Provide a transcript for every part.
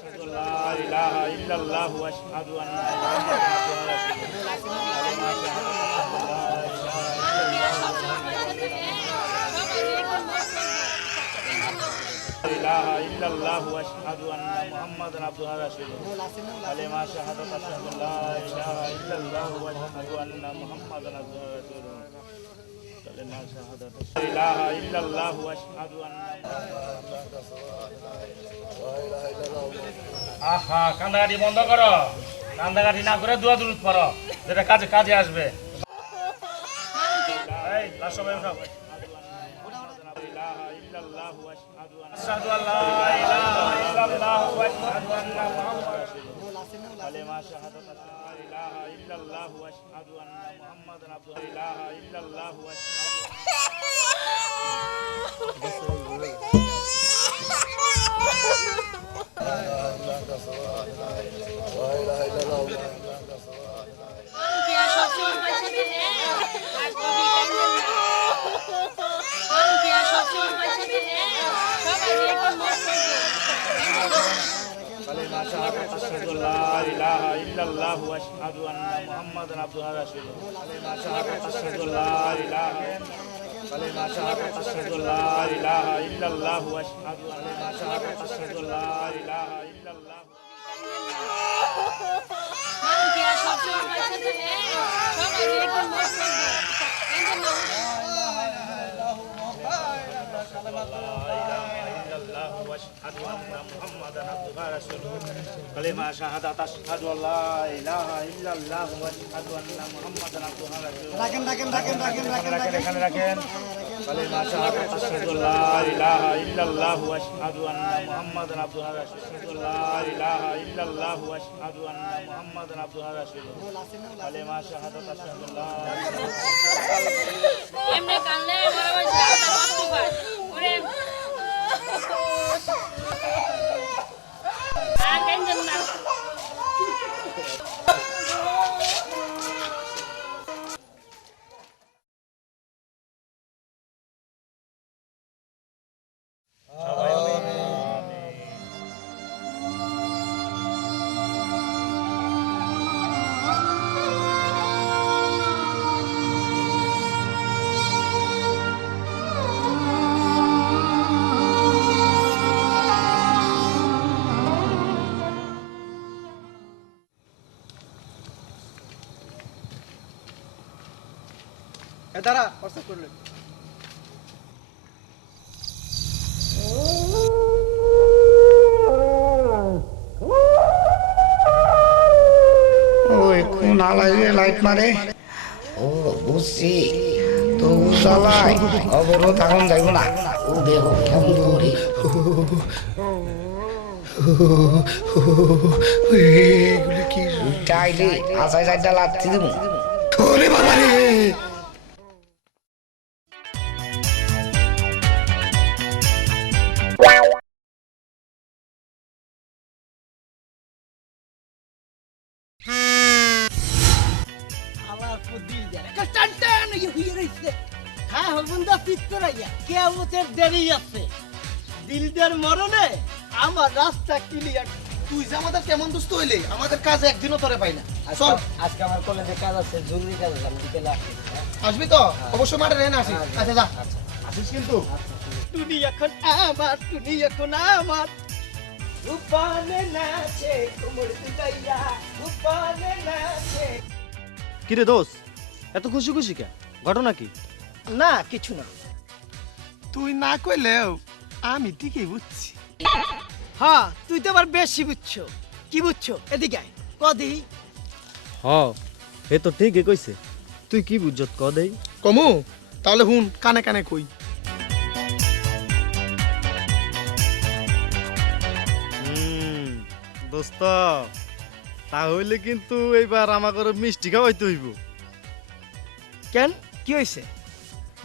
আশহাদু আল্লা ইলাহা ইল্লাল্লাহু ওয়া আশহাদু আন্না মুহাম্মাদান আবদুহু ওয়া রাসূলুহু কালিমা শাহাদাত আশহাদু আল্লা ইলাহা ইল্লাল্লাহু ওয়া আশহাদু আন্না মুহাম্মাদান আবদুহু ওয়া রাসূলুহু কালিমা শাহাদাত লা ইলাহা ইল্লাল্লাহু ওয়া আশহাদু আন্না আহা কান্দাকাটি বন্ধ করো, কান্দাকাটি না করে দোয়া দুরূদ পড়ো, যেটা কাজে কাজে আসবে। এই লাশ সবাই উঠাও। আশহাদু আল্লা ইলাহা ইল্লাল্লাহু ওয়া আশহাদু আন্না মুহাম্মাদান রাসূলুল্লাহ কালিমা শাহাদাত লা ইলাহা ইল্লাল্লাহু ওয়া আশহাদু আন্না মুহাম্মাদান আবদুহু লা ইলাহা ইল্লাল্লাহু ওয়া আশহাদু আল্লা ইলাহা ইল্লাল্লাহু ওয়া আশহাদু আন্না মুহাম্মাদান আবদুহু ওয়া রাসূলুহু আশহাদু আল্লা ইলাহা আশহাদু আল্লা ইলাহা ইল্লাল্লাহু ওয়া আশহাদু আন্না আশহাদু আল্লা ইলাহা ইল্লাল্লাহু মান কি আর সব সময় পয়সা দেবে সবাই একদম মত করবে টেনশন না আশহাদু আন্না মুহাম্মাদান আবদুহু ওয়া রাসূলুহু কালিমা শাহাদাত আশহাদু আল্লা ইলাহা ইল্লাল্লাহু ওয়া আশহাদু আন্না মুহাম্মাদান আবদুহু ওয়া রাসূলুহু রাখেন এখানে রাখেন কালিমা শাহাদাত আশহাদু আল্লা ইলাহা ইল্লাল্লাহু ওয়া আশহাদু আন্না মুহাম্মাদান আবদুহু ওয়া রাসূলুহু লা ইলাহা ইল্লাল্লাহু ওয়া আশহাদু আন্না মুহাম্মাদান আবদুহু ওয়া রাসূলুহু কালিমা শাহাদাত আশহাদু আল্লা এমনে কানলে বড় বড় জায়গা নষ্ট হয় ওরে আর টেনশন না দাঁড়া প্রস্তাব করলেন ওই কোন আলাইরে লাইট মারে ও বুঝছি তো উসালাই অবরোধ এখন যাইব না ও দেখো কেমন করে এগুলো কি চাইলে আশায় চাইটা লাগছি দেবো ওরে বাবা রে দিলদার মরণে আমার রাস্তা ক্লিয়ার। তুই যে আমাদের কেমন দুস্থ হইলে আমাদের কাজ একদিনও তোরে পাই না। চল আজকে আমার কলেজে কাজ আছে, জরুরি কাজ আছে, আমি বিকেলে আসি। আসবি তো? অবশ্যই মাঠে রেন আসি। আচ্ছা যা আসিস কিন্তু। টুনি এখন আমার, টুনি এখন আমার, রূপানে নাচে কোমর দুলাইয়া, রূপানে নাচে। কিরে দোস্ত, এত খুশি খুশি কে? ঘটনা কি? না কিছু না। তুই না কইলেও আমি ঠিকই বুঝছি। হ্যাঁ তুই তো আবার বেশি বুঝছো। কি বুঝছো? এদিকে আয়, কদি। হ এ তো ঠিকই কইছে। তুই কি বুঝছত ক দেই? কমু তাহলে হুন কানে কানে কই। দোস্ত তাহলে কিন্তু এইবার আমাকে মিষ্টি খাওয়াইতে হইব। কেন কি হয়েছে?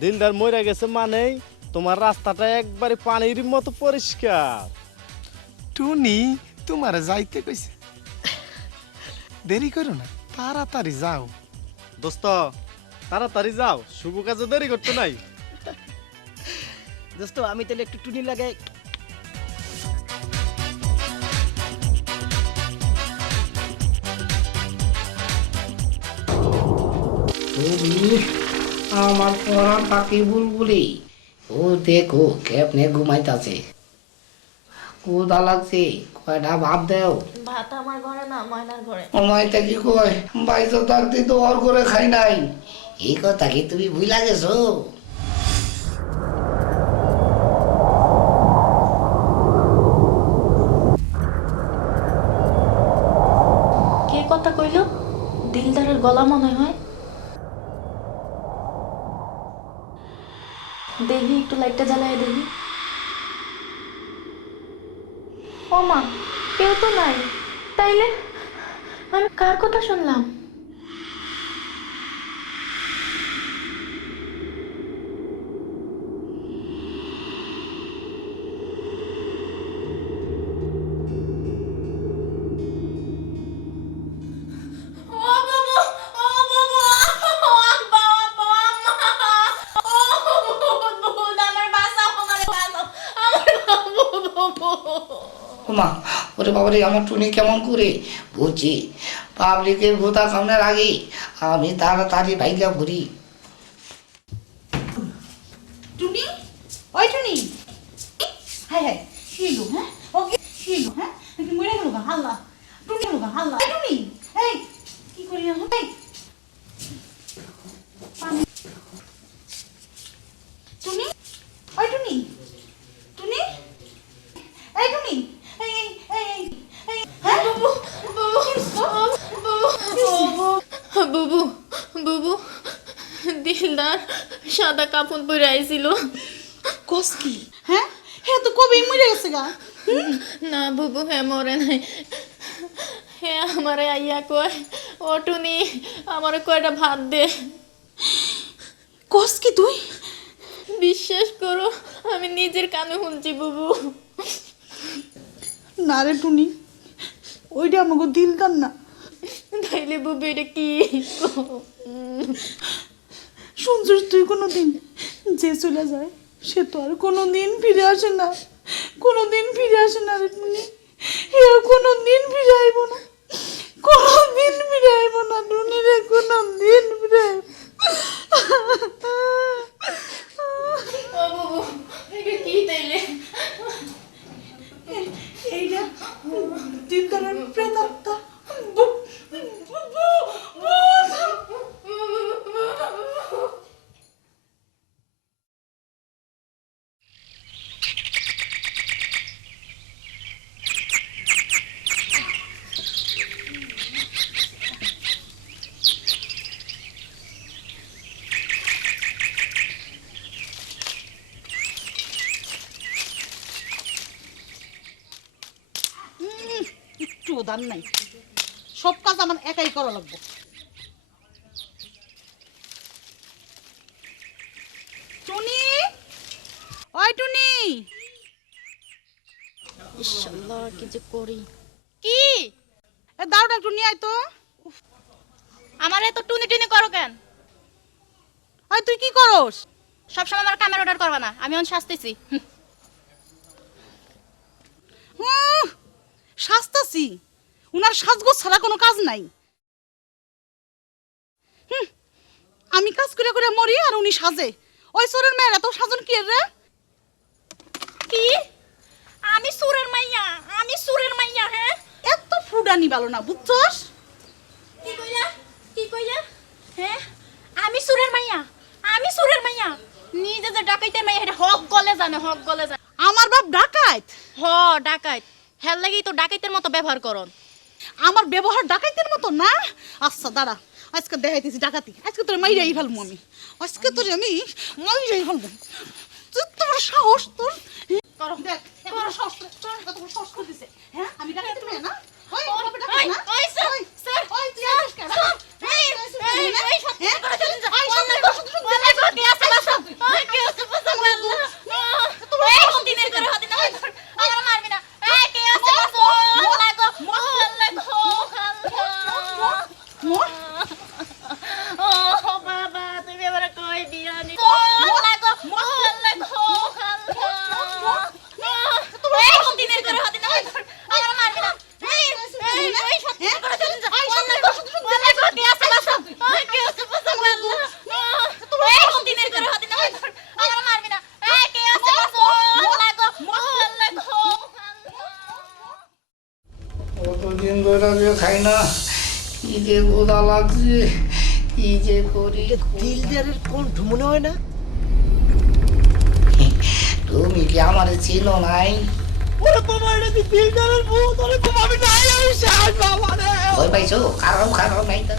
দিলদার মরে গেছে মানে তোমার রাস্তাটা একবারে পানির মতো পরিষ্কার। টুনি তোমার যাইতে কইছে, দেরি করো না, তাড়াতাড়ি যাও। দোস্ত তাড়াতাড়ি যাও, শুভ কাজে দেরি করতে নাই। দোস্ত আমি তাহলে একটু টুনি লাগাই। তুমি আমার পরাণ পাখি বুলবুলি ও দেখো কেমনে ঘুমাইতাছে ক্ষুধা লাগছে কয়টা ভাত দেও ভাত আমার ঘরে না ময়নার ঘরে অমাইটা কি কয় বাইতো থাকতে তো ওর করে খাই নাই এই কথা কি তুমি ভুলা গেছো কে কথা কইল দিলদারের গলা মনে হয় দেখি একটু লাইটটা জ্বালায় দেখি ও মা কেউ তো নাই তাইলে আমি কার কথা শুনলাম মা ওরে বাবারে আমার টুনি কেমন করে বুঝছি পাবলিকের ভোতা সামনের আগে আমি তাড়াতাড়ি ভাইগা ঘুরি টুনি ওই টুনি হ্যাঁ হ্যাঁ শিলু হ্যাঁ ওকে শিলু হ্যাঁ তুই মরে গেল গা হাল্লা টুনি গেল গা হাল্লা এই টুনি এই কি করি এখন এই টুনি ওই টুনি টুনি এই টুনি এই এই এই এই হ্যাঁ বুবু বুবু বুবু দিলদার সাদা কাপড় পরে আইছিল কস কি হ্যাঁ হ্যাঁ তো কবে মরে গেছে গা না বুবু হ্যাঁ মরে নাই হ্যাঁ আমারে আইয়া কয় অটুনি আমারে কয়টা ভাত দে কস কি তুই বিশ্বাস করো আমি নিজের কানে শুনছি বুবু না রে টুনি ওইটা আমাকে দিলদার না তাইলে বুবু এটা কি শুনছিস তুই কোনোদিন যে চলে যায় সে তো আর কোনোদিন ফিরে আসে না কোনোদিন ফিরে আসে না রে টুনি এ কোনোদিন ফিরে আইব না কোনোদিন ফিরে আইব না টুনি রে কোনোদিন ফিরে আইব ও বুবু এটা কি তাইলে এইটা দিলদারের প্রেতাত্মা একটু দান নাই সব কাজ আমার একাই করা লাগবে টুনি ওই টুনি ইনশাআল্লাহ কি যে করি কি এ দাওটা একটু নিয়ে আয় তো আমার এত টুনি টুনি করো কেন ওই তুই কি করস সবসময় আমার ক্যামেরা অর্ডার করবা না আমি অন শাস্তিছি শাস্তাছি উনার সাজগোজ ছাড়া কোনো কাজ নাই আমি কাজ করে করে মরি আর উনি সাজে ওই চোরের মেয়েরা তো সাজন কি রে কি আমি সুরের মাইয়া হ্যাঁ এত ফুডানি ভালো না বুঝছস কি কইলা হ্যাঁ আমি সুরের মাইয়া নিজে যে ডাকাইতে মাইয়া এটা হক গলে জানে আমার বাপ ডাকাইত হ ডাকাইত হেল লাগি তো ডাকাইতের মতো ব্যবহার করন আমার ব্যবহার ডাকাইতের মতো না আচ্ছা দাঁড়া আজকে দেখাইতেছি ডাকাতি আজকে তোর মাইরাই ফেলবো আমি আজকে তোর আমি মাইরাই ফেলবো তুই তোর সাহস তোর করো দেখ তোর সাহস কত বড় সাহস করে দিছে হ্যাঁ আমি ডাকাইতে মেয়ে না ওই ওই, বাবা ডাকাইত না ওই, স্যার, ওই, স্যার, ওই তুই স্যার, আসিস কেন স্যার, এই, এই, এই, সত্যি হ্যাঁ? করে চলেন যা। এই, সত্যি ওই, করে, সত্যি করে, ওই, ওই, কে আছে বাসা? ওই, কে আছে বাসা? আল্লাহ। এই, হদিনের করে, হদিনের করে। আমার মারবি না। এই, কে আছে বাসা? আল্লাহ গো, আল্লাহ গো, আল্লাহ। মোর ও বাবা, তুমি আমার কই দিও নি। আল্লাহ গো, আল্লাহ গো, আল্লাহ। এই, হদিনের করে, হদিনের করে। আমার মারবি না। এই, এই, এই, সত্যি করে চলেন যা। আল্লাহ গো, আল্লাহ গো, কে আছে বাসা? ওই, কে খাই না, কি যে গোদা লাগছে, কি যে করি। দিলদারের কণ্ঠ মনে হয় না? তুমি কি আমার চিনো নাই? ওরে বাবা, এটা কি দিলদারের ভূত? ওরে বাবা, আমি নাই, আমি শেষ বাবা রে। ভয় পাইছো? কারণ কারণ নাই তো।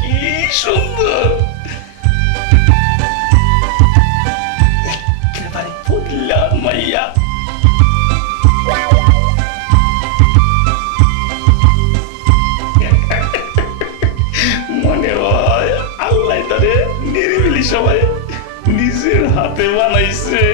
কি সুন্দর, একেবারে ফুটলাম মাইয়া। মনে হয় আল্লাহ তারে নিরিবিলি সবাই নিজের হাতে বানাইছে।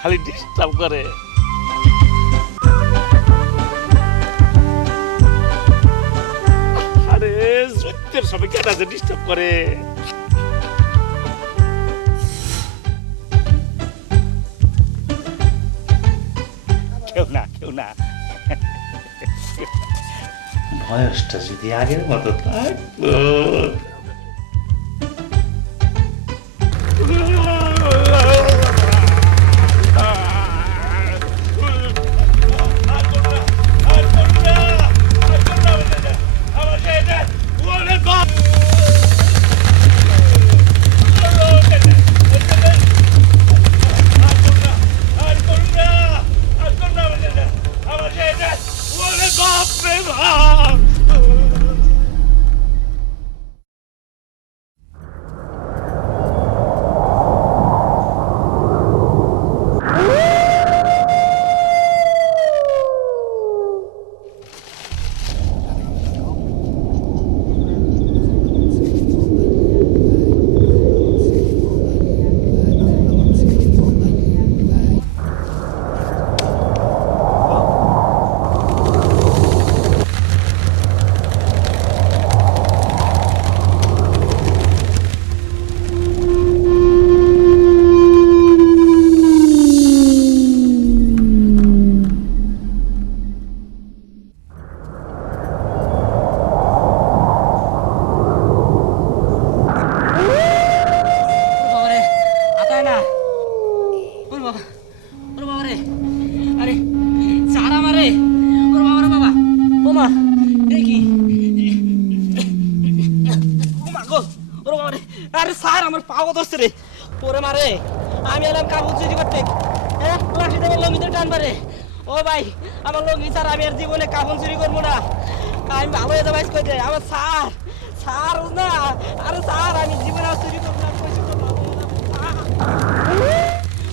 খালি ডিস্টার্ব করে। আরে সত্যের সবাই কেন আছে ডিস্টার্ব করে? কেউ না, কেউ না। বয়সটা যদি আগের মতো থাকতো। আরে স্যার, আমার পাও ধরছে রে। ওরে মারে, আমি এলাম কাপড় চুরি করতে। হ্যাঁ, লাঠি দেবে লঙ্গিতে টান মারে। ও ভাই, আমার লঙ্গি স্যার, আমি আর জীবনে কাপড় চুরি করবো না। আমি ভালো হয়ে যাবো কই দে আমার স্যার। স্যার না, আরে স্যার, আমি জীবনে আর চুরি করবো না। কইছি তো ভালো হয়ে যাবো।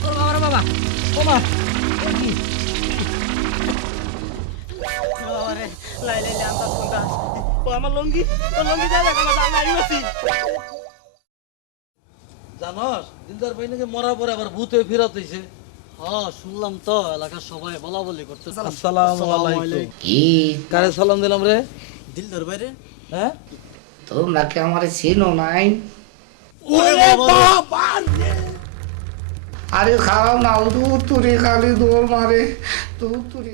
ওরে বাবা রে বাবা, ও মা, কি বাবা রে, লাই লাই লাই আন্দাজ কোনটা। ও আমার লঙ্গি, ও লঙ্গি দেয় দেখ, আমার জানা আইছি। জানস দিলদার ভাই নাকি মরার পরে আবার ভূত হয়ে ফেরত হইছে। হ্যাঁ শুনলাম তো, এলাকার সবাই বলা বলি করতে। আসসালামু আলাইকুম। কি কারে সালাম দিলাম রে? দিলদার ভাই রে। হ্যাঁ, তোমরা কি আমার চিনো নাই? ওরে বাবা রে। আরে খারাপ না, দূর তুরে খালি দৌড় মারে, দূর তুরে।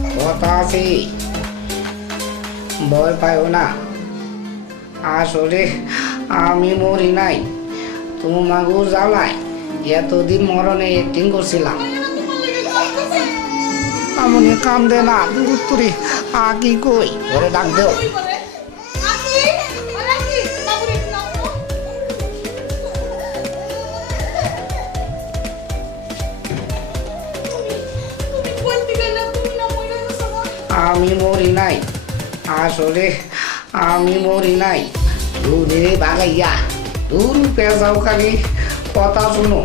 কথা আছে, ভয় পাইও না। আসলে আমি মরি নাই, তোমাকে জ্বালাই এতদিন মরণে অ্যাক্টিং করছিলাম। আমনি কান্দে না, দূরত্তরি আকি কই ওরে ডাক দেও। আমি মরি নাই, আসলে আমি মরি নাই। দূরে বাগাইয়া দূর পেঁচাও খালি কথা শুনো,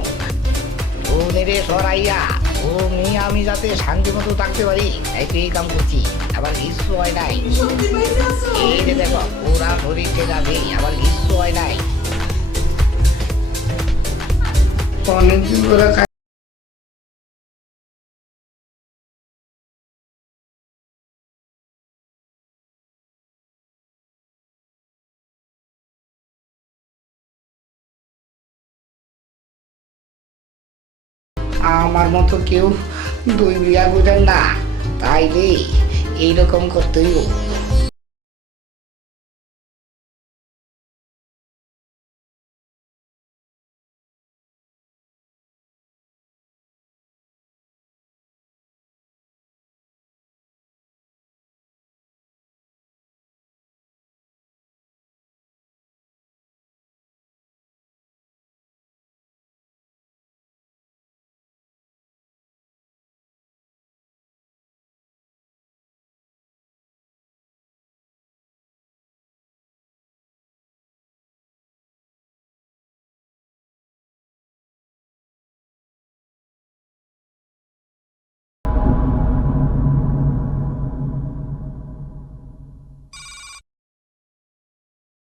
দূরে সরাইয়া তুমি আমি যাতে শান্তি মতো থাকতে পারি তাই তো এই কাম করছি। আবার কিছু হয় নাই, এই যে দেখো পুরা শরীরকে যাবে, আবার কিছু হয় নাই। অনেকদিন ধরে আমার মতো কেউ দুই বিয়া বুঝেন না, তাইলে এইরকম করতেই